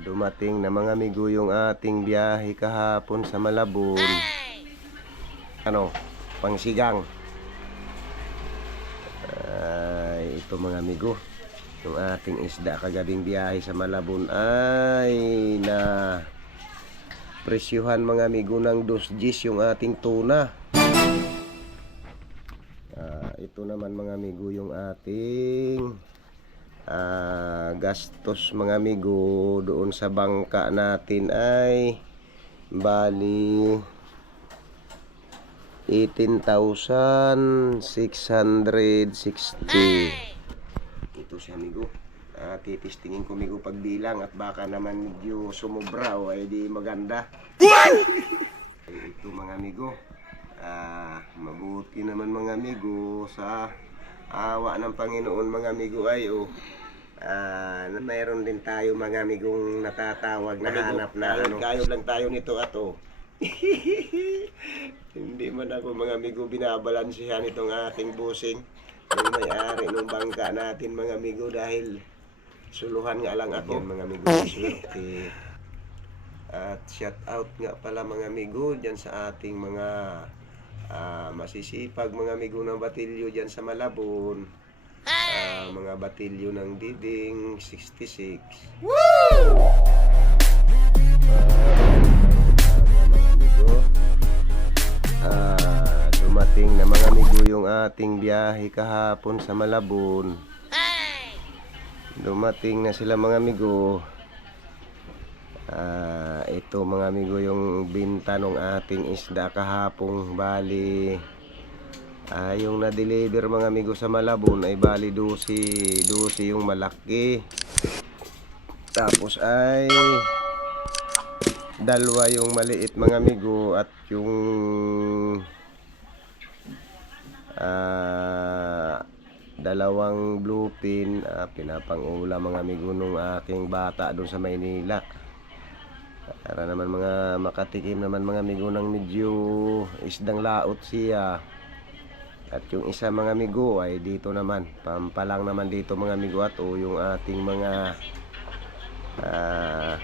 dumating na mga amigo yung ating biyahe kahapon sa Malabon. Ano, pangsigang. Ay, ito mga amigo. Yung ating isda kagabing biyahe sa Malabon ay na presyuhan mga amigo ng 2 Gs yung ating tuna. Ah, ito naman mga amigo yung ating ah, gastos mga amigo doon sa bangka natin ay bali 18,660 ito si amigo. Ah, titistingin ko amigo pagbilang at baka naman medyo sumubra o ay di maganda. Ito mga amigo. Ah, mabuti naman mga amigo sa awa ng Panginoon mga amigo ay oh na mayroon din tayo mga amigong natatawag na hanap na ano. Kayod lang tayo nito at oh. Hindi man ako mga amigo binabalansihan itong ating busing. Yung may-ari ng bangka natin mga amigo dahil suluhan nga lang ako. Yan, mga amigo, swerte. At shout out nga pala mga amigo dyan sa ating mga ah, masisipag mga amigo ng batilyo dyan sa Malabon. Ah, mga batilyo ng Diding 66. Ah, dumating na mga amigo yung ating biyahe kahapon sa Malabon. Dumating na sila mga amigo. Ah, ito mga amigo yung binta ng ating isda kahapong bali Ah, yung na-deliver mga amigo sa Malabon ay bali 12, 12 yung malaki. Tapos ay dalawa yung maliit mga amigo at yung ah, dalawang bluefin ah, pinapangula mga amigo nung aking bata doon sa Maynila. Para naman mga makatikim naman mga amigo ng medyo isdang laot siya. At yung isa mga amigo ay dito naman. Pampalang naman dito mga amigo at o yung ating mga ah,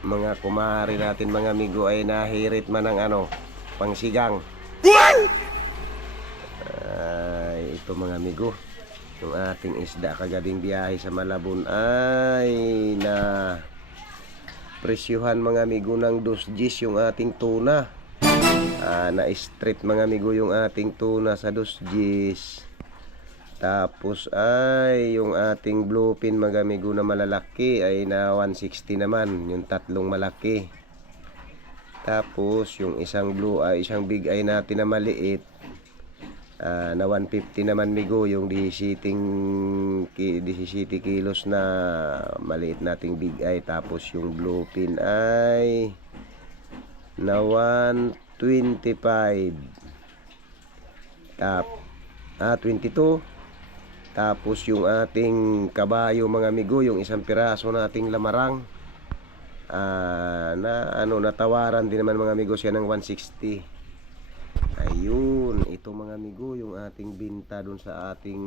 mga kumari natin mga amigo ay nahirit man ng ano, pangsigang. Ay, ito mga amigo. Yung ating isda kagabing biyahe sa Malabon ay na presyuhan mga amigo ng 2 Gs yung ating tuna. Ah, na straight mga amigo yung ating tuna sa 2 Gs. Tapos ay yung ating bluefin mga amigo na malalaki ay na 160 naman, yung tatlong malaki. Tapos yung isang blue ay isang big eye natin na maliit ah, na 150 naman migo yung 17 ki, 17 kilos na maliit nating big eye. Tapos yung bluefin ay na 125 tap ah 22 tapos yung ating kabayo mga amigo yung isang piraso nating lamarang. Ah, na ano natawaran din naman mga amigo siya ng 160 ayun ito mga amigo yung ating binta dun sa ating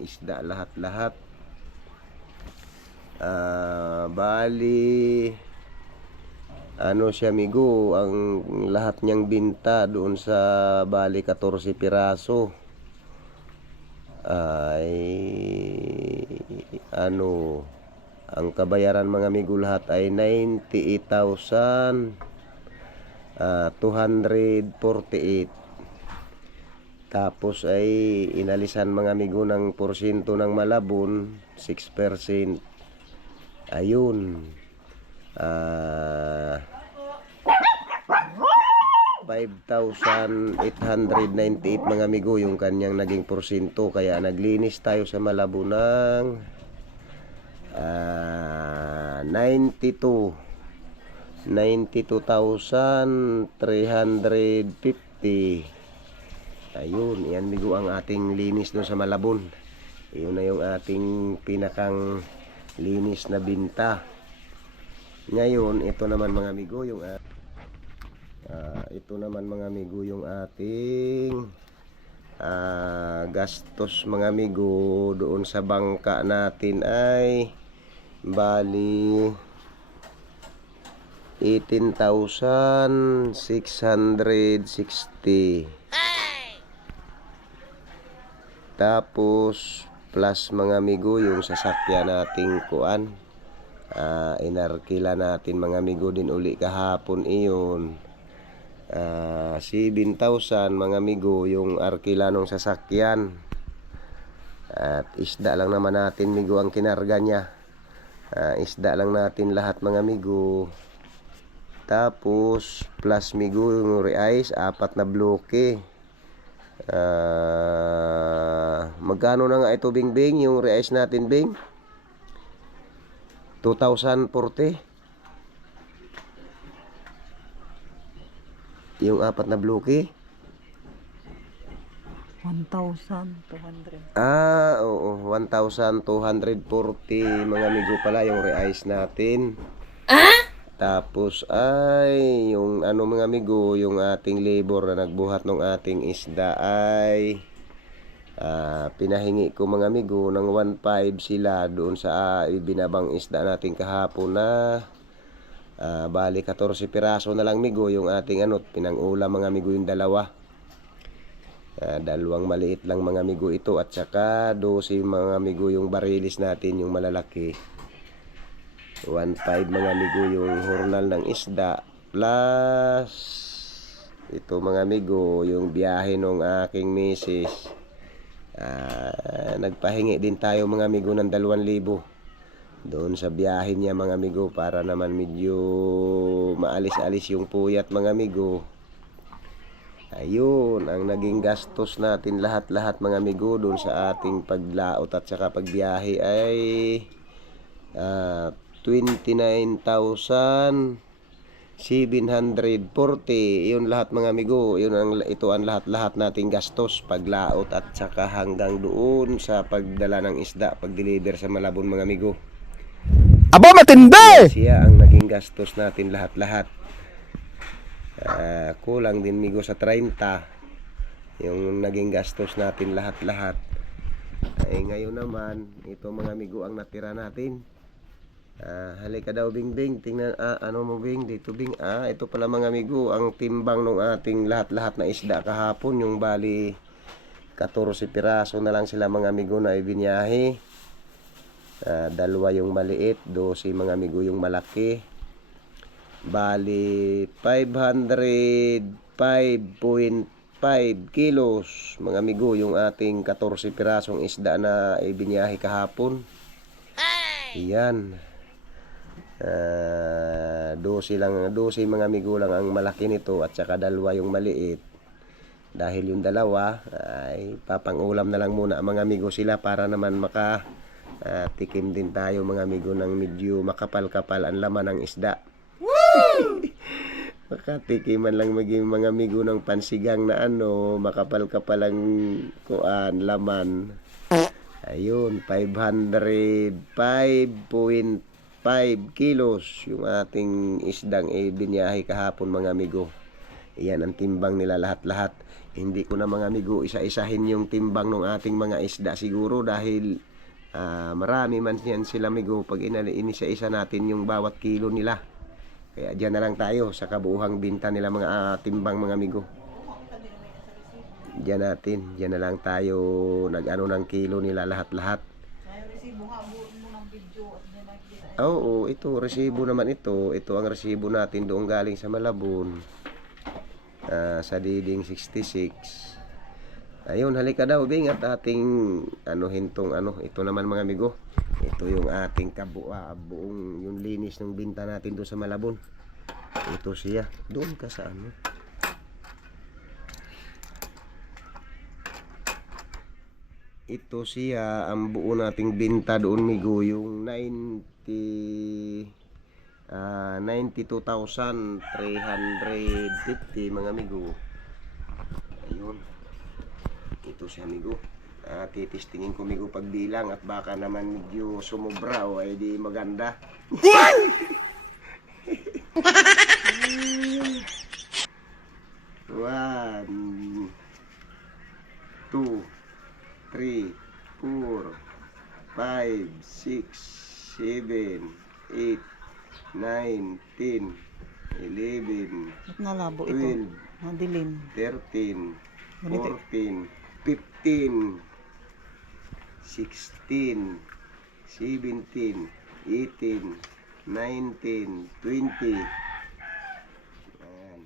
isda lahat-lahat. Ah, bali ano siya amigo ang lahat niyang binta doon sa bali 14 piraso. Ay ano ang kabayaran mga amigo lahat ay 98,000 ah, 248 tapos ay inalisan mga amigo ng porsyento ng Malabon 6% ayun. Ah 5,898 mga amigo yung kanyang naging porsyento kaya naglinis tayo sa Malabon ng ah, 92 92,350 ayun yan migo ang ating linis doon sa Malabon. Yun na yung ating pinakang linis na binta. Ngayon ito naman mga amigo yung Ah, ito naman mga amigo yung ating ah, gastos mga amigo doon sa bangka natin ay bali 18,660 tapos plus mga amigo yung sasakyan nating kuan. Ah, inarkila natin mga amigo din uli kahapon iyon. Ah, 7,000 mga amigo yung arkila ng sasakyan. At isda lang naman natin migo ang kinarga niya. Ah, isda lang natin lahat mga amigo tapos plus migo yung reais apat na bloke Ah, magkano na nga ito Bing Bing yung reais natin Bing 2,040 yung apat na bloke 1,200. Ah, oo. 1,240 mga amigo pala yung reais natin. Tapos ay yung ano mga amigo, yung ating labor na nagbuhat ng ating isda ay ah, pinahingi ko mga amigo ng 1.5 sila doon sa ah, binabang isda natin kahapon na ah, bali 14 piraso na lang migo yung ating ano, pinangulam mga amigo yung dalawa. Ah, dalawang maliit lang mga amigo ito at saka 12 mga amigo yung barilis natin yung malalaki 1.5 mga amigo yung hornal ng isda plus ito mga amigo yung biyahe ng aking misis. Ah, nagpahingi din tayo mga amigo ng 2,000 doon sa biyahe niya mga amigo para naman medyo maalis-alis yung puyat mga amigo. Ayun, ang naging gastos natin lahat-lahat mga amigo doon sa ating paglaot at saka pagbiyahe ay ah, 29,740. Yun lahat mga amigo, yun ang ito ang lahat-lahat nating gastos paglaot at saka hanggang doon sa pagdala ng isda, pag-deliver sa Malabon mga amigo. Aba matindi! Siya ang naging gastos natin lahat-lahat. Ah, kulang din migo sa 30 yung naging gastos natin lahat-lahat. Ay ngayon naman, ito mga migo ang natira natin. Ah, halika daw Bing Bing, tingnan ah, ano mo Bing dito Bing. Ah, ito pala mga migo ang timbang ng ating lahat-lahat na isda kahapon yung bali 14 piraso na lang sila mga migo na ibinyahe. Ah, dalawa yung maliit, 12 mga amigo yung malaki. Bali 505.5 kilos mga amigo yung ating 14 pirasong isda na ibinyahe kahapon. Yan. Ah, 12 lang, 12 mga amigo lang ang malaki nito at saka dalawa yung maliit. Dahil yung dalawa ay papangulam na lang muna mga amigo sila para naman maka ah, tikim din tayo mga amigo ng medyo makapal-kapal ang laman ng isda. Makatikiman lang maging mga amigo ng pansigang na ano, makapal-kapal ang kuan, laman. Ayun, 505.5 kilos yung ating isdang ibinyahe kahapon mga amigo. Iyan ang timbang nila lahat-lahat. Hindi ko na mga amigo isa-isahin yung timbang ng ating mga isda siguro dahil ah, marami man yan sila amigo pag inisa-isa natin yung bawat kilo nila. Kaya diyan na lang tayo sa kabuuhang binta nila mga ah, timbang mga amigo. Diyan natin, diyan na lang tayo nag-ano ng kilo nila lahat-lahat. Oo, ito, resibo naman ito. Ito ang resibo natin doon galing sa Malabon. Ah, sa Diding 66. Ayun, halika daw, Bing, at ating ano hintong ano, ito naman mga amigo. Ito yung ating kabu ah, buong yung linis ng binta natin doon sa Malabon. Ito siya. Doon ka sa ano. Ito siya ang buo nating binta doon migo yung 90 ah 92,350 mga amigo. Ayun. Ito siya amigo. Ah, titistingin ko migo pagbilang at baka naman medyo sumubra o ay di maganda. One, two, 3, 4, 5, 6, 7, 8, 9, 10, 11, Ba't nalabo ito? 12, Madilim. 13, Ganito. 14, 15, 16, 17, 18, 19, 20. Ayan.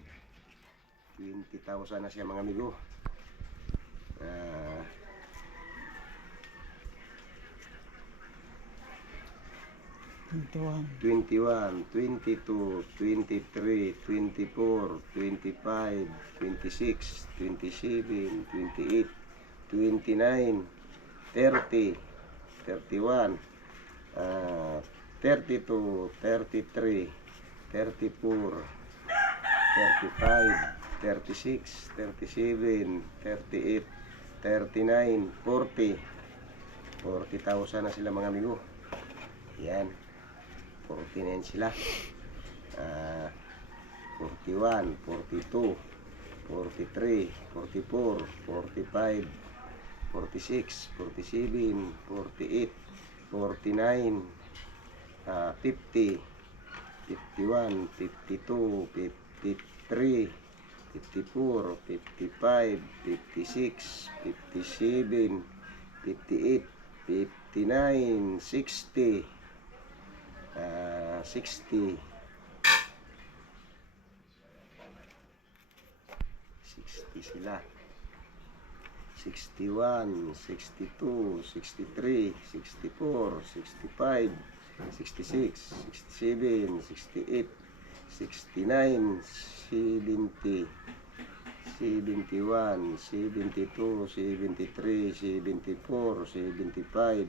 20,000 na siya mga amigo. Ah, 21, 22, 23, 24, 25, 26, 27, 28, 29, 30, 31, ah, 32, 33, 34, 35, 36, 37, 38, 39, 40. 40,000 na sila mga amigo. Yan. 49 sila. Ah, 41, 42, 43, 44, 45, 46, 47, 48, 49, ah, 50, 51, 52, 53, 54, 55, 56, 57, 58, 59, 60, ah, 60, 60 sila. 61, 62, 63, 64, 65, 66, 67, 68, 69, 70, 71, 72, 73, 74, 75,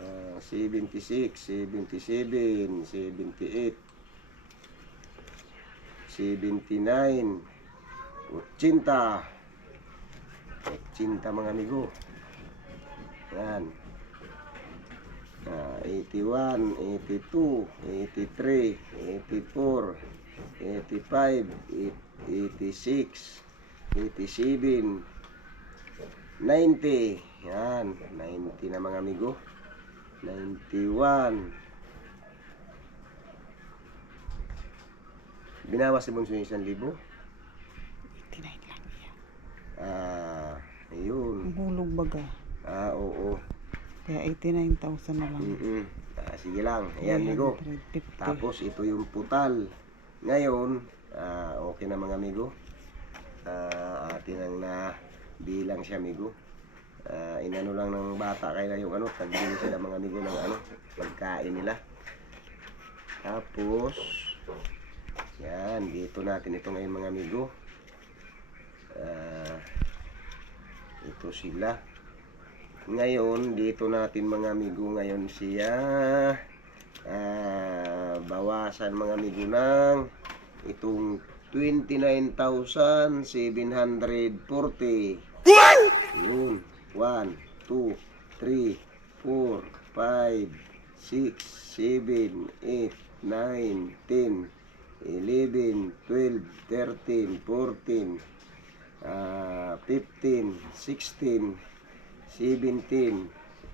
ah, 76, 77, 78, 79, 80, 80 mga amigo. Yan. Ah, 81, 82, 83, 84, 85, 86, 87, 90. Yan, 90 na mga amigo. 91. Binawas si Bunso yung isang libo. Eighty-nine lang yan. Ah, ayun. Ang hulog baga. Ah, oo. Kaya 89,000 na lang. Mm-mm. Ah, sige lang. Ayan, amigo. 150. Tapos ito yung putal. Ngayon, ah, okay na mga amigo. Ah, atin ang na bilang siya amigo. Ah, inano lang ng bata kaya yung ano, tagbili sila mga amigo ng ano, pagkain nila. Tapos, yan, dito natin ito ngayon mga amigo. Ah, ito sila. Ngayon, dito natin mga amigo ngayon siya ah, bawasan mga amigo ng itong 29,740. Yun. 1, 2, 3, 4, 5, 6, 7, 8, 9, 10, 11, 12, 13, 14, ah, 15, 16, 17,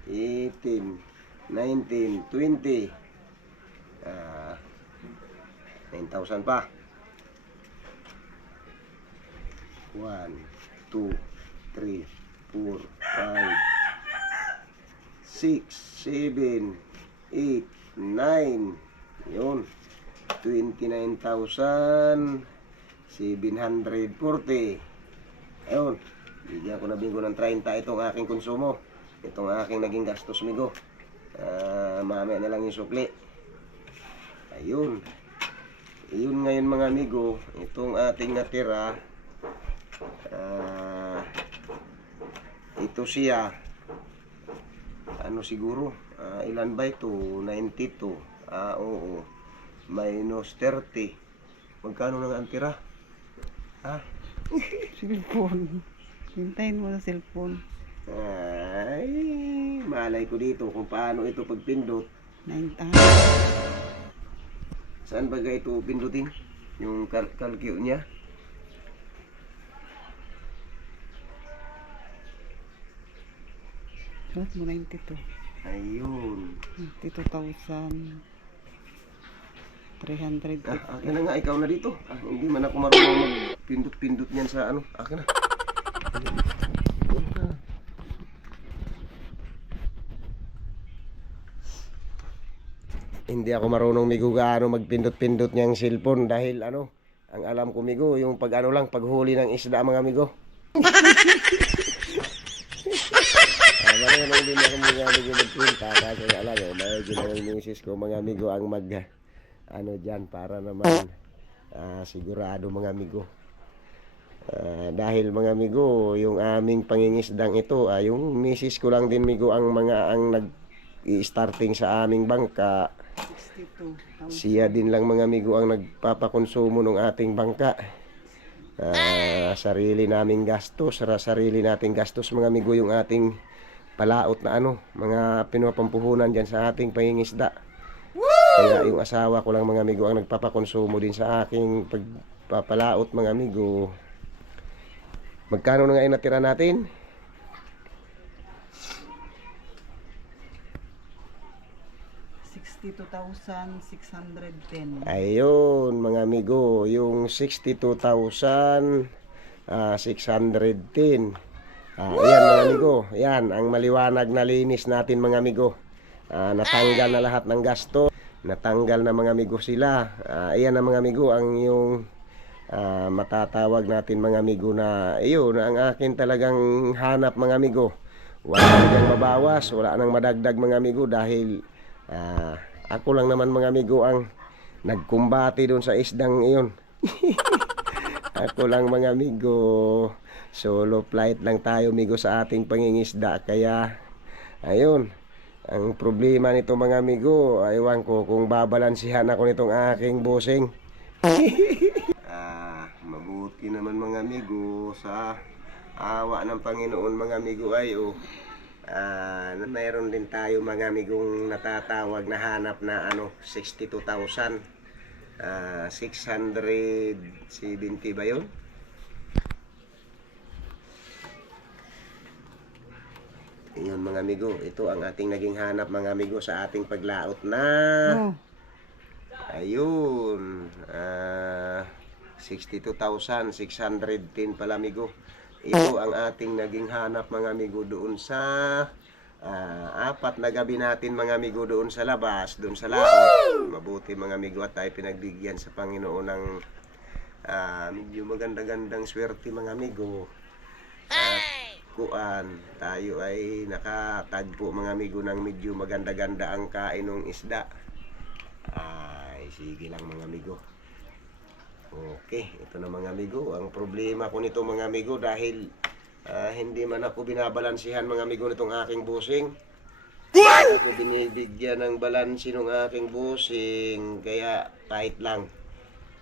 18, 19, 20. Ah, 9,000 pa. 1, 2, 3, 4, 5, 6, 7, 8, 9. Yun. 29,740. Ayun. Bigyan ko na bingo ng 30 itong aking konsumo. Itong aking naging gastos, migo. Ah, mamaya na lang yung sukli. Ayun. Ayun ngayon mga amigo, itong ating natira, ah, ito siya, ano siguro, ah, ilan ba ito? 92. Ah, oo. Minus 30. Magkano na nga ang tira? Ha? Cellphone. Hintayin mo sa cellphone. Ay, malay ko dito kung paano ito pagpindot. 9,000. Saan ba ito pindutin? Yung kal kalkyo niya? Sulat mo 92. Ayun. 92,000. 350. Ah, akin na nga, ikaw na dito. Ah, hindi man ako marunong magpindot-pindot niyan sa ano. Akin na. Hindi ako marunong migo gaano magpindot-pindot niyang cellphone dahil ano, ang alam ko migo, yung pag ano lang, paghuli ng isda mga migo. Marunong din ako mga migo magpinta kasi alam mo, medyo na ng misis ko mga migo ang mag ano dyan para naman ah, sigurado mga amigo. Ah, dahil mga amigo, yung aming pangingisdang ito, ah, yung misis ko lang din migo ang mga ang nag starting sa aming bangka. 62,000. Siya din lang mga amigo ang nagpapakonsumo ng ating bangka. Ah, sarili naming gastos, sa sarili nating gastos mga amigo yung ating palaot na ano, mga pinapampuhunan dyan sa ating pangingisda. Kaya yung asawa ko lang mga amigo ang nagpapakonsumo din sa aking pagpapalaot mga amigo. Magkano na nga yung natira natin? thousand 62,610. Ayun mga amigo, yung 62,610. Ah, ayan mga amigo, yan ang maliwanag na linis natin mga amigo. Ah, natanggal na lahat ng gasto, natanggal na mga amigo sila. Ah, ayan na mga amigo ang yung ah, matatawag natin mga amigo na ayun ang akin talagang hanap mga amigo. Wala nang mabawas, wala nang madagdag mga amigo dahil ah, ako lang naman mga amigo ang nagkumbati doon sa isdang iyon. Ako lang mga amigo. Solo flight lang tayo amigo sa ating pangingisda. Kaya, ayun. Ang problema nito mga amigo, aywan ko kung babalansihan ako nitong aking busing. ah, mabuti naman mga amigo sa awa ng Panginoon mga amigo ay oh. Ah, mayroon din tayo mga amigong natatawag na hanap na ano 62,000. Ah, 670 ba yun? Ayun mga amigo, ito ang ating naging hanap mga amigo sa ating paglaot na Oh, Ayun. Ah, 62,610 pala amigo. Ito ang ating naging hanap mga amigo doon sa ah, apat na gabi natin mga amigo doon sa labas, doon sa laot. Mabuti mga amigo at tayo pinagbigyan sa Panginoon ng ah, medyo maganda-gandang swerte mga amigo. At kuan, tayo ay nakatagpo mga amigo ng medyo maganda-ganda ang kain ng isda. Ay, sige lang mga amigo. Okay, ito na mga amigo. Ang problema ko nito mga amigo dahil ah, hindi man ako binabalansihan mga amigo nitong aking busing. Hindi ako binibigyan ng balansi ng aking busing. Kaya kahit lang.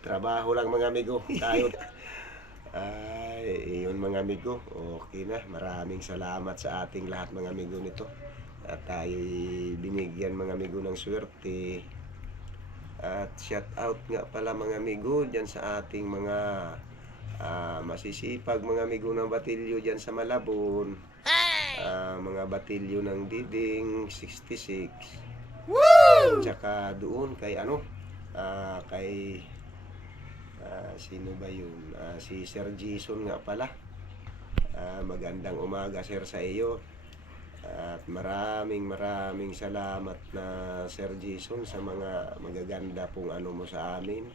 Trabaho lang mga amigo. Tayo. Ay, yun mga amigo. Okay na. Maraming salamat sa ating lahat mga amigo nito. At tayo binigyan mga amigo ng swerte. At shout out nga pala mga amigo dyan sa ating mga ah, masisipag mga amigo ng batilyo dyan sa Malabon. Ah, mga batilyo ng Diding 66. Tsaka doon kay ano, ah, kay ah, sino ba yun? Ah, si Sir Jason nga pala. Ah, magandang umaga sir sa iyo. At maraming maraming salamat na Sir Jason sa mga magaganda pong ano mo sa amin.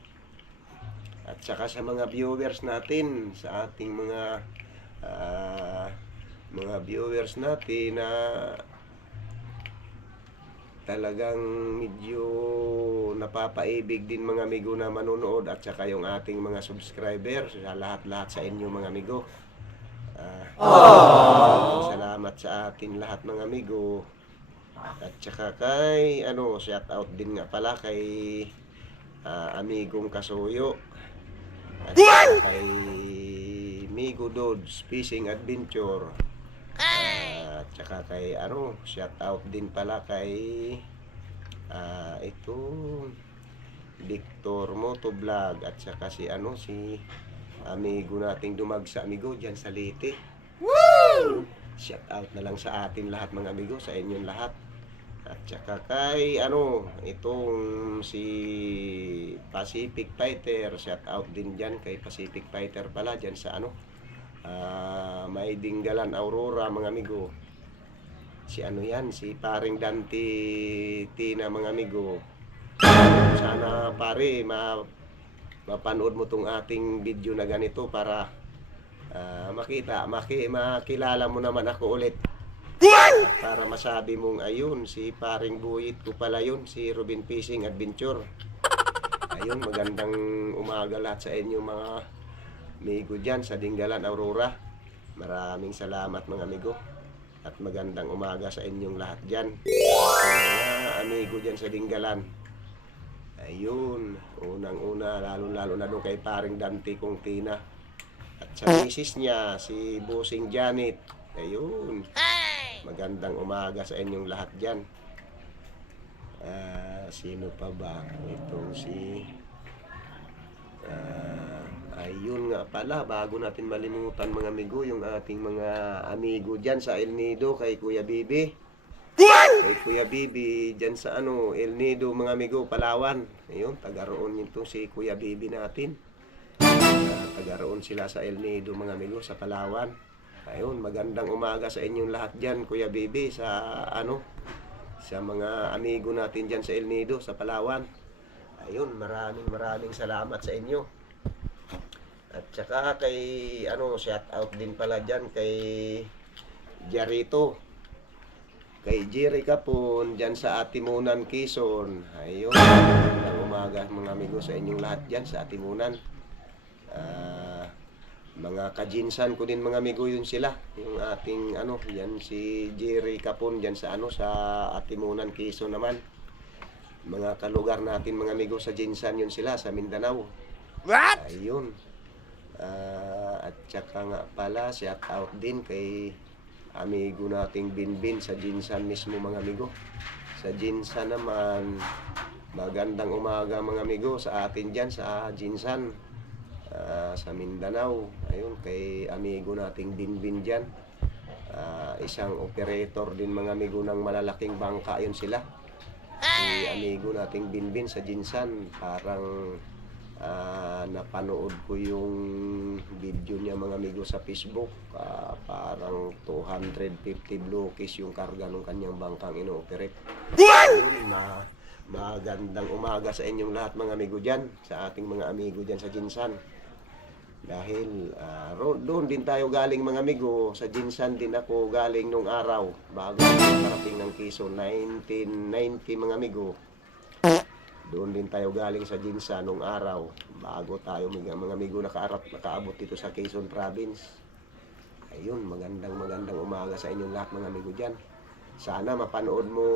At saka sa mga viewers natin, sa ating mga ah, mga viewers natin na talagang medyo napapaibig din mga amigo na manonood at saka yung ating mga subscribers sa lahat-lahat sa inyo mga amigo. Ah, salamat sa atin lahat mga amigo. At saka kay ano, shout out din nga pala kay ah, amigong Kasuyo. At kay Migo Dods Fishing Adventure. Ah, at saka kay ano, shout out din pala kay ah, ito Victor Motovlog at saka si ano si amigo nating dumagsa amigo diyan sa Leyte. shout out na lang sa atin lahat mga amigo, sa inyong lahat. At saka kay ano, itong si Pacific Fighter, shout out din dyan kay Pacific Fighter pala dyan sa ano, ah may Dinggalan Aurora mga amigo. Si ano yan, si paring Dante Tina mga amigo. Sana pare, ma mapanood mo tong ating video na ganito para ah, makita, maki, makilala mo naman ako ulit. At para masabi mong ayun, si paring buhit ko pala yun, si Robin Fishing Adventure. Ayun, magandang umaga lahat sa inyo mga amigo dyan sa Dinggalan Aurora. Maraming salamat mga amigo. At magandang umaga sa inyong lahat dyan. Mga amigo dyan sa Dinggalan. Ayun, unang-una, lalo-lalo na doon kay paring Dante kong Tina. At sa misis niya, si Busing Janet. Ayun. Magandang umaga sa inyong lahat dyan. Ah, sino pa ba? Itong si... Ah, ayun nga pala, bago natin malimutan mga amigo, yung ating mga amigo dyan sa El Nido kay Kuya Bibi. Kay Kuya Bibi dyan sa ano, El Nido mga amigo, Palawan. Ayun, taga roon yun si Kuya Bibi natin. Ah, taga roon sila sa El Nido mga amigo, sa Palawan. Ayun, magandang umaga sa inyong lahat dyan, Kuya Bibi, sa ano, sa mga amigo natin dyan sa El Nido, sa Palawan. Ayun, maraming maraming salamat sa inyo. At saka kay, ano, shout out din pala dyan kay Jarito. Kay Jerry Capon, dyan sa Atimunan, Quezon. Ayun, magandang umaga mga amigo sa inyong lahat dyan sa Atimunan. Ah, mga kajinsan ko din mga amigo yun sila. Yung ating, ano, yan si Jerry Capon dyan sa, ano, sa Atimunan, Quezon naman mga kalugar natin mga amigo sa Jinsan yun sila sa Mindanao. What? Ayun. Ah, at saka nga pala shout out din kay amigo nating Binbin sa Jinsan mismo mga amigo. Sa Jinsan naman magandang umaga mga amigo sa atin diyan sa Jinsan ah, sa Mindanao. Ayun kay amigo nating Binbin diyan. Ah, isang operator din mga amigo ng malalaking bangka yun sila si amigo nating Binbin sa Jinsan parang ah, napanood ko yung video niya mga amigo sa Facebook. Ah, parang 250 blokis yung karga ng kanyang bangkang ino-operate ma magandang umaga sa inyong lahat mga amigo dyan sa ating mga amigo dyan sa Jinsan dahil ah, ro- doon din tayo galing mga amigo. Sa Jinsan din ako galing nung araw bago ako nakarating ng Quezon 1990 mga amigo. Doon din tayo galing sa Jinsan nung araw bago tayo mga, mga amigo nakaarap nakaabot dito sa Quezon province. Ayun magandang magandang umaga sa inyong lahat mga amigo dyan. Sana mapanood mo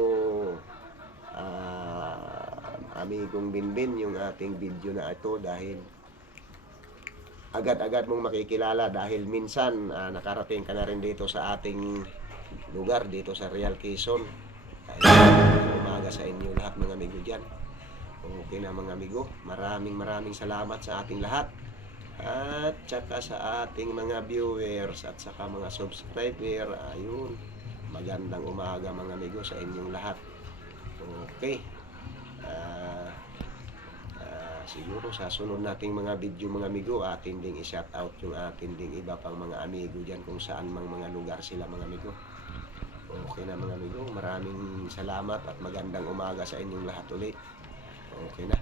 ah, amigong Binbin yung ating video na ito dahil agad-agad mong makikilala dahil minsan ah, nakarating ka na rin dito sa ating lugar dito sa Real Quezon. Ayun, umaga sa inyo lahat mga amigo dyan. Okay na mga amigo, maraming maraming salamat sa ating lahat. At saka sa ating mga viewers at saka mga subscriber, ayun, magandang umaga mga amigo sa inyong lahat. Okay siguro sa sunod nating mga video mga amigo atin ding i-shout out yung atin ding iba pang mga amigo dyan kung saan mang mga lugar sila mga amigo. Okay na mga amigo. Maraming salamat at magandang umaga sa inyong lahat ulit. Okay na.